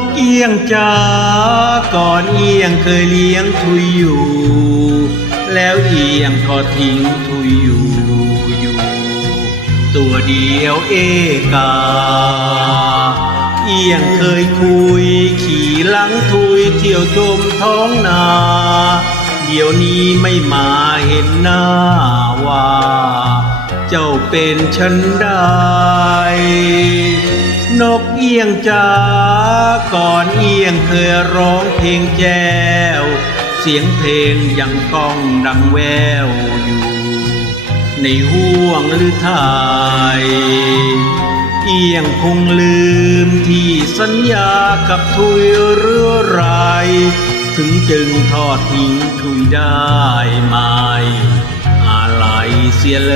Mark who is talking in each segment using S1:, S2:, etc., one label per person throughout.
S1: กเอียงจ้าก่อนเอียงเคยเลี้ยงทุยอยู่ แล้วเอียงก็ทิ้งทุยอยู่อยู่ ตัวเดียวเอกา เอียงเคยคุย ขี่หลังทุยเที่ยวชมท้องนา เดี๋ยวนี้ไม่มาเห็นหน้าว่า เจ้าเป็นฉันได้ เอียงจ้าก่อนเอียงเคยร้องเพลงแจ้ว เสียงเพลงยังก้องดังแววอยู่ ในห่วงหรือไทยเอียงคงลืมที่สัญญากับทุยเรือไรถึงจึงทอดทิ้งทุยได้ไหมอะไรเสียเล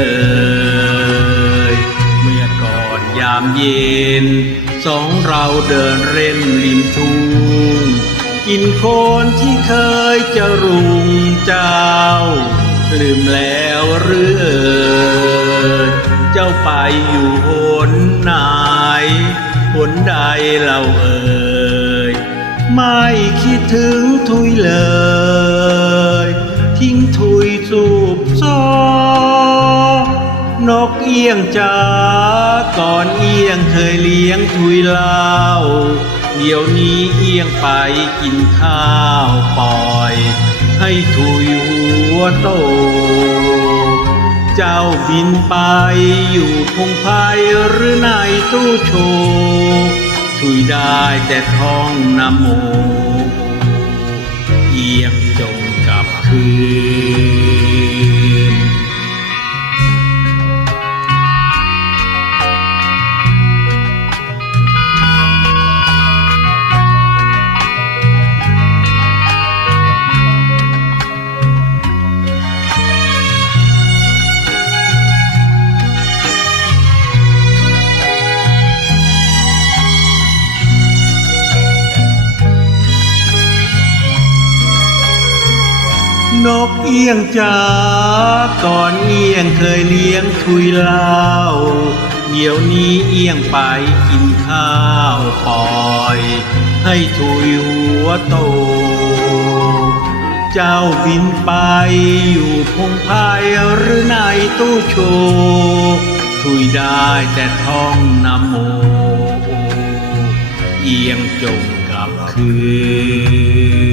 S1: ย ยามเย็น สองเราเดินเล่นริมทุ่งกินโคนที่เคยจะรุงเจ้า ลืมแล้วหรือเอ่ยเจ้าไปอยู่หนไหนหนใดเราเอ่ยไม่คิดถึงทุยเลย เอียงจ้าก่อนเอียงเคยเลี้ยงทุยเล่าเดี๋ยวนี้เอียงไปกินข้าวปล่อย ให้ทุยหัวโต เจ้าบินไปอยู่พงไพหรือในตู้โชว์ทุยได้แต่ท้องนโม เอียงจงกลับคืน นกเอียงจ้าก่อนเอียงเคยเลี้ยงทุยเล่าเดี๋ยวนี้เอียงไปกินข้าวปล่อย ให้ทุยหัวโต เจ้าบินไปอยู่พงไพหรือในตู้โชว์ทุยได้แต่ท่องนโม เอียงจงกลับคืน